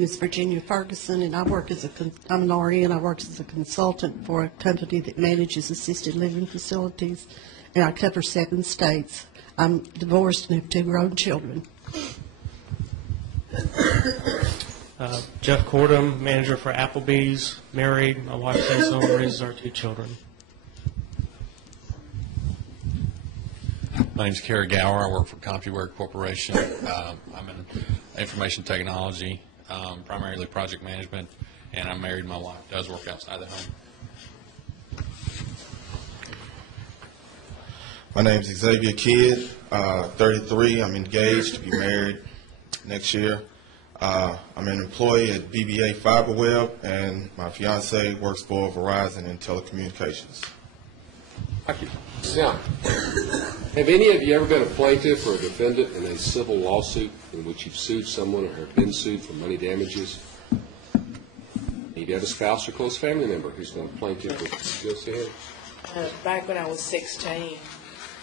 name is Virginia Ferguson, and I work as I'm an RN. I work as a consultant for a company that manages assisted living facilities, and I cover 7 states. I'm divorced and have 2 grown children. Jeff Cordham, manager for Applebee's, married. My wife stays home and raises our 2 children. My name's Kerry Gower. I work for CompuWare Corporation. I'm in information technology, primarily project management, and I'm married. My wife does work outside the home. My name's Xavier Kidd, 33. I'm engaged to be married next year. I'm an employee at BBA FiberWeb, and my fiance works for Verizon in telecommunications. Thank you. Now, have any of you ever been a plaintiff or a defendant in a civil lawsuit in which you've sued someone or have been sued for money damages? Maybe you have a spouse or close family member who's been a plaintiff with just ahead. Back when I was 16.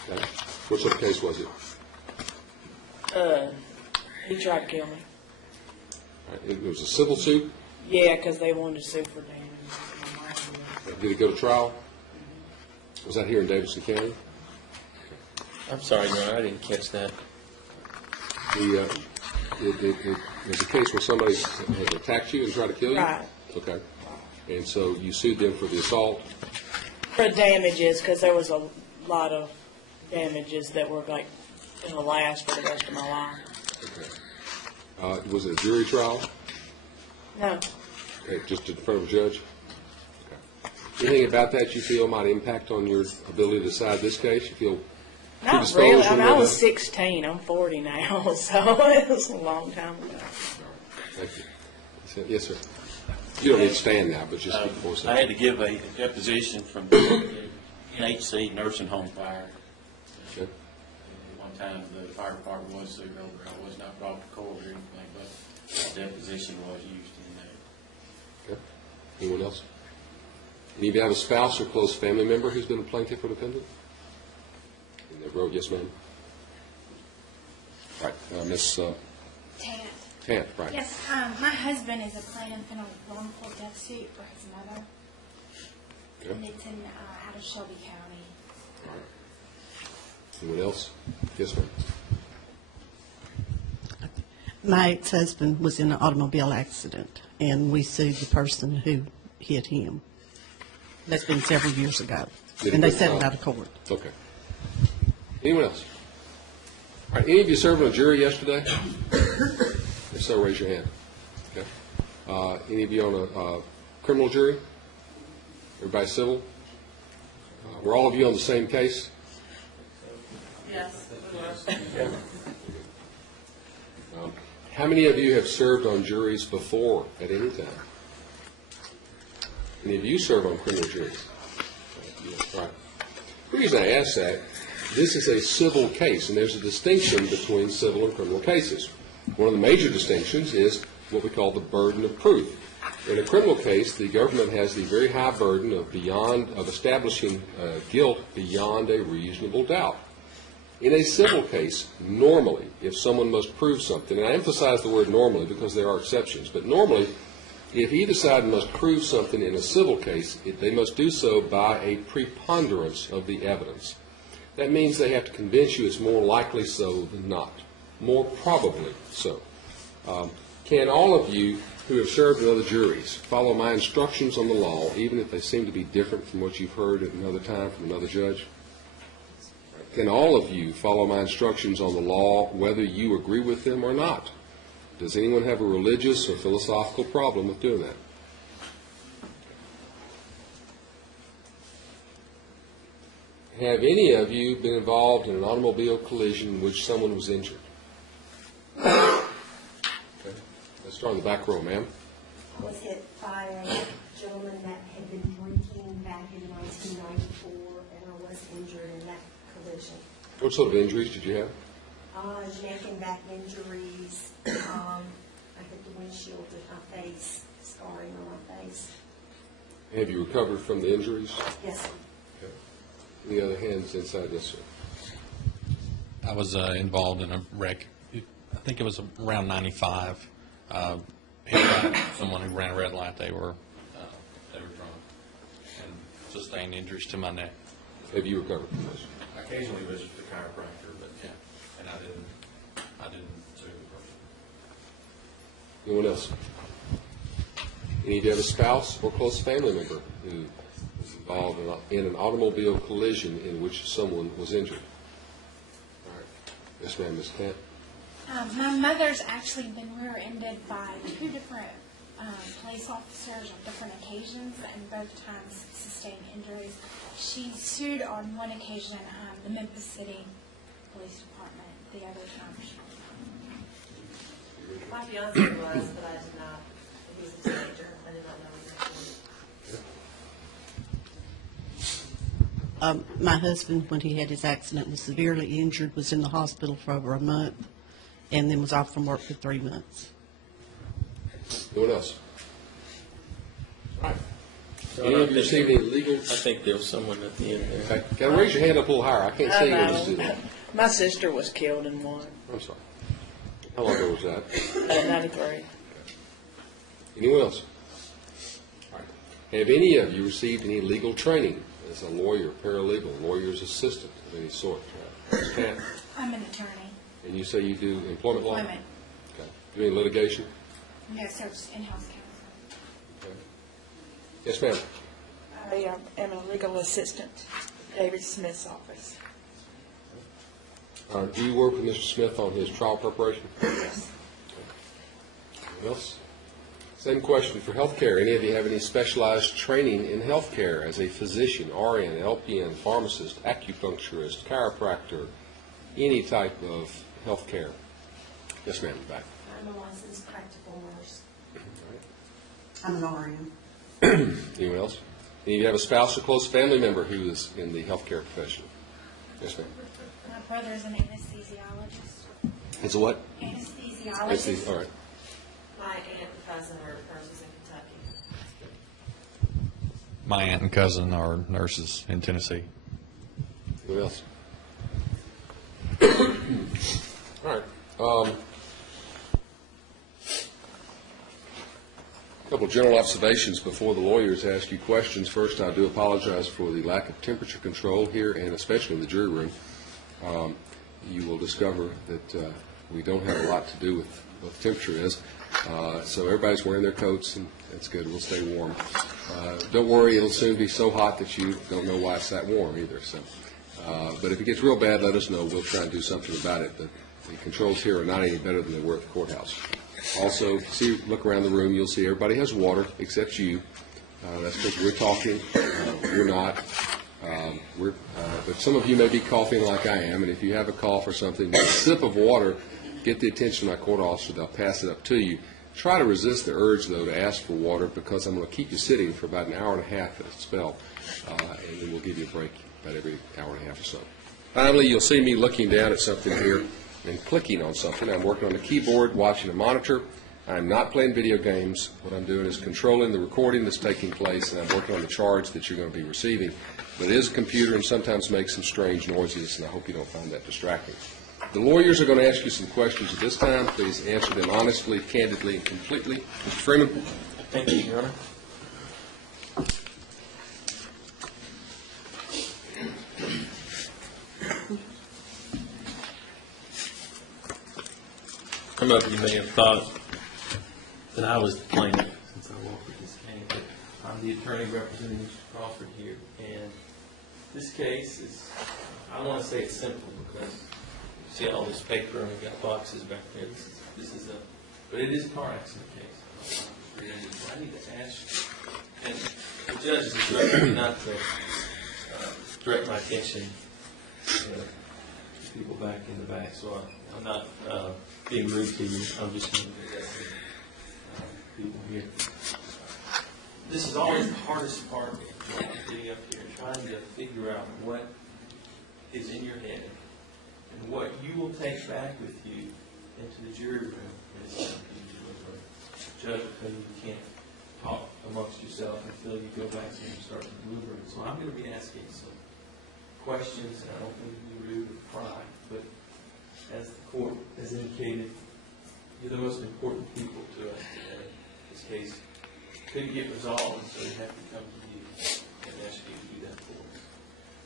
Okay. What sort of case was it? He tried to kill me. Right. It was a civil suit? Yeah, because they wanted to sue for damage. Did it go to trial? Was that here in Davidson County? I'm sorry, Your Honor, I didn't catch that. It was a case where somebody had attacked you and tried to kill you? Right. Okay. And so you sued them for the assault? For damages, because there was a lot of damages that were like going to last for the rest of my life. Okay. Was it a jury trial? No. Okay, just in front of a judge? Okay. Anything about that you feel might impact on your ability to decide this case? You feel Not really. I mean, I was 16. I'm 40 now, so it was a long time ago. All right. Thank you. Yes, sir. You don't need to stand now, but just before a second. I had to give a deposition from NHC nursing home fire. Okay. One time the fire department was sued over. I was not brought to court or anything, but a deposition was used in there. Okay. Anyone else? Any of you have a spouse or close family member who's been a plaintiff or defendant? In the row, yes, ma'am. Right, Miss Tant, right. Yes, my husband is a plaintiff in a wrongful death suit for his mother. Okay. And it's in out of Shelby County. All right. Anyone else? Yes, ma'am. My ex-husband was in an automobile accident, and we sued the person who hit him. That's been several years ago, and they settled out of court. Okay. Anyone else? All right. Any of you served on a jury yesterday? If so, raise your hand. Okay. Any of you on a criminal jury? Everybody civil? Were all of you on the same case? Yes. How many of you have served on juries before at any time? Any of you serve on criminal juries? Yes, right. The reason I ask that, this is a civil case, and there's a distinction between civil and criminal cases. One of the major distinctions is what we call the burden of proof. In a criminal case, the government has the very high burden of establishing guilt beyond a reasonable doubt. In a civil case, normally, if someone must prove something, and I emphasize the word normally because there are exceptions, but normally, if either side must prove something in a civil case, they must do so by a preponderance of the evidence. That means they have to convince you it's more likely so than not, more probably so. Can all of you who have served in other juries follow my instructions on the law, even if they seem to be different from what you've heard at another time from another judge? Can all of you follow my instructions on the law, whether you agree with them or not? Does anyone have a religious or philosophical problem with doing that? Have any of you been involved in an automobile collision in which someone was injured? Okay. Let's start in the back row, ma'am. I was hit by a gentleman that had been drinking back in 1994, and I was injured in that collision. What sort of injuries did you have? Neck and back injuries. I hit the windshield with my face, scarring on my face. Have you recovered from the injuries? Yes, sir. Okay. Any other hands inside? Yes, sir. I was involved in a wreck. I think it was around 95. hit by someone who ran a red light. They were drunk and sustained injuries to my neck. Have you recovered from this? I occasionally visit the chiropractor, but yeah, and I didn't sue the person. Anyone else? Any of you have a spouse or close family member who was involved in an automobile collision in which someone was injured? All right. Yes, ma'am, Ms. Kent. My mother's actually been rear-ended by 2 different police officers on different occasions, and both times sustained injuries. She sued on one occasion the Memphis City Police Department. The other time she My fiance was, but I did not. He was a teenager. I did not know exactly. My husband, when he had his accident, was severely injured, was in the hospital for over a month, and then was off from work for 3 months. Anyone else? All right. Any of you received any legal? I think there was someone at the end there. Okay. Got to raise your hand up a little higher. I can't see you when you do that. My sister was killed in one, I'm sorry. How long ago was that? 93. Anyone else? All right. Have any of you received any legal training as a lawyer, paralegal, lawyer's assistant of any sort? Ms. Kent? I'm an attorney. And you say you do employment law? Employment. Okay. Do any litigation? No, so it's in-house counsel. Okay. Yes, ma'am. I am a legal assistant at David Smith's office. Do you work with Mr. Smith on his trial preparation? Yes. Anyone else? Same question for healthcare. Any of you have any specialized training in healthcare as a physician, RN, LPN, pharmacist, acupuncturist, chiropractor, any type of healthcare? Yes, ma'am, back. I'm a licensed practical nurse. I'm an RN. Anyone else? Any of you have a spouse or close family member who is in the healthcare profession? Yes, ma'am. My brother's an anesthesiologist. It's a what? Anesthesiologist. All right. My aunt and cousin are nurses in Kentucky. My aunt and cousin are nurses in Tennessee. Anyone else? All right. A couple of general observations before the lawyers ask you questions. First, I do apologize for the lack of temperature control here, and especially in the jury room. You will discover that we don't have a lot to do with what the temperature is. So everybody's wearing their coats, and that's good. We'll stay warm. Don't worry, it'll soon be so hot that you don't know why it's that warm either. So, but if it gets real bad, let us know. We'll try and do something about it. But the controls here are not any better than they were at the courthouse. Also, look around the room. You'll see everybody has water except you. That's because we're talking. You're not. But some of you may be coughing like I am, and if you have a cough or something, a sip of water, get the attention of my court officer. They'll pass it up to you. Try to resist the urge, though, to ask for water, because I'm going to keep you sitting for about an hour and a half at a spell, and then we'll give you a break about every hour and a half or so. Finally, you'll see me looking down at something here and clicking on something. I'm working on the keyboard, watching a monitor. I'm not playing video games. What I'm doing is controlling the recording that's taking place, and I'm working on the charge that you're going to be receiving. But it is a computer and sometimes makes some strange noises, and I hope you don't find that distracting. The lawyers are going to ask you some questions at this time. Please answer them honestly, candidly, and completely. Mr. Freeman. Thank you, Your Honor. Some of you may have thought that I was the plaintiff since I walked with this case, but I'm the attorney representing Mr. Crawford here. And this case is, I want to say it's simple because you see all this paper and we've got boxes back there. But it is a car accident case. I need to ask you, and the judge is instructing me not to direct my attention to people back in the back, so I'm not being rude to you. I'm just going to address people here. This is always the hardest part of getting up here, trying to figure out what is in your head and what you will take back with you into the jury room. Judge will tell you you can't talk amongst yourself until you go back and you start delivering. So I'm going to be asking some questions, and I don't think you'll be rude or pry, but as the court has indicated, you're the most important people to us today. this case couldn't get resolved, so they have to come to you and ask you to do that for us.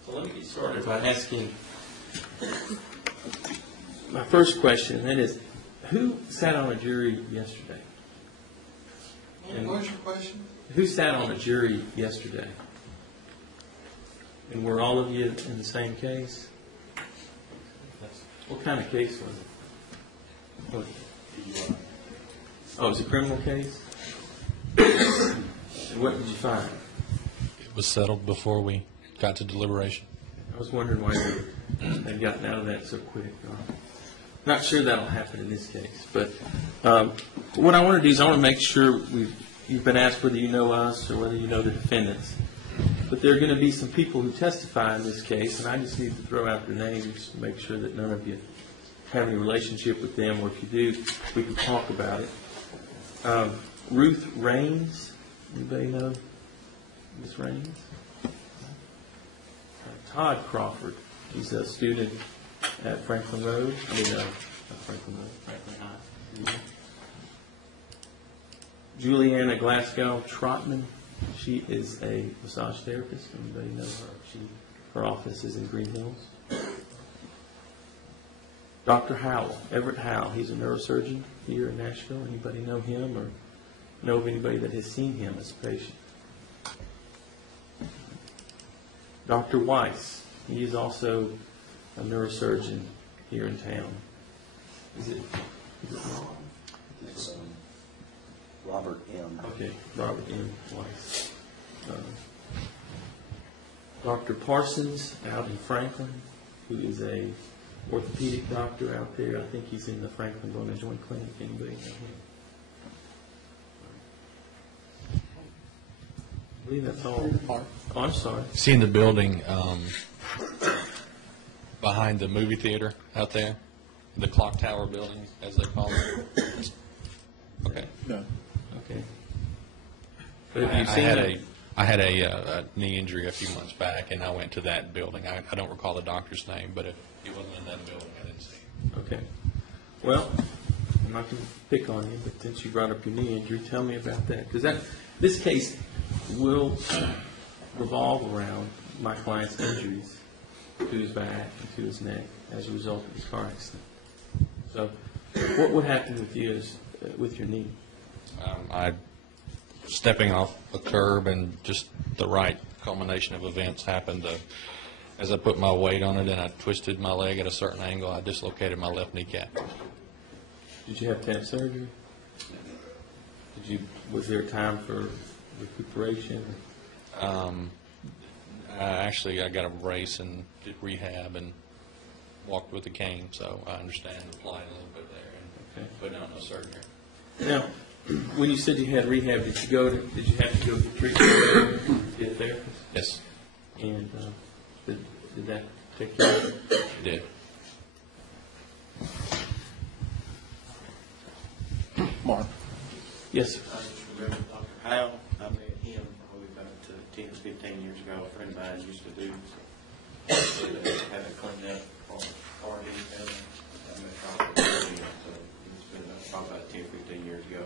So let me get started by asking my first question, and that is, who sat on a jury yesterday? What's your question? Who sat on a jury yesterday? And were all of you in the same case? What kind of case was it? Oh, it was a criminal case? And what did you find? It was settled before we got to deliberation. I was wondering why they'd gotten out of that so quick. Not sure that'll happen in this case, but what I want to do is I want to make sure you've been asked whether you know us or whether you know the defendants. But there are going to be some people who testify in this case, and I just need to throw out their names to make sure that none of you have any relationship with them, or if you do, we can talk about it. Ruth Raines, anybody know Ms. Raines? Todd Crawford, he's a student at Franklin Road. I mean, not Franklin Road, Franklin High. Juliana Glasgow Trotman, she is a massage therapist. Anybody know her? Her office is in Green Hills. Dr. Howell, Everett Howell, he's a neurosurgeon here in Nashville. Anybody know him or know of anybody that has seen him as a patient? Dr. Weiss, he is also a neurosurgeon here in town. Is it Ron? It's Robert M. Okay, Robert M. Weiss. Dr. Parsons out in Franklin, who is a orthopedic doctor out there. I think he's in the Franklin Bone and Joint Clinic. Anybody know him? I believe that's all. Oh, I'm sorry. Seen the building behind the movie theater out there, the clock tower building, as they call it. Okay. No. Okay. But have you seen I had a knee injury a few months back, and I went to that building. I don't recall the doctor's name, but if he wasn't in that building, I didn't see him. Okay. Well, I'm not going to pick on you, but since you brought up your knee injury, tell me about that. Because this case will revolve around my client's injuries to his back and to his neck as a result of his car accident. So what would happen with you with your knee? I stepping off a curb, and just the right culmination of events happened. As I put my weight on it and I twisted my leg at a certain angle, I dislocated my left kneecap. Did you have to have surgery? Was there a time for recuperation? Actually, I got a brace and did rehab and walked with a cane, so I understand applying a little bit there, but no surgery. Now, when you said you had rehab, did you have to go to treatment? Get a therapist? Yes. And did that take care of it? It did. Mark. Yes, sir. I just remember Dr. Howell. I met him probably about 10 or 15 years ago. A friend of mine used to do have it cleaned up for car detailing. I met Dr. Howell, so it's been probably about 10 or 15 years ago.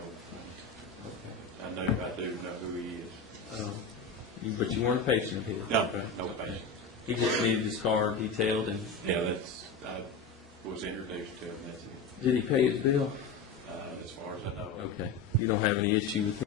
I know if I do know who he is. But you weren't a patient of his? No, no patient. He just needed his car detailed, and Yeah, I was introduced to him. That's it. did he pay his bill? As far as I know. Okay. You don't have any issue with him?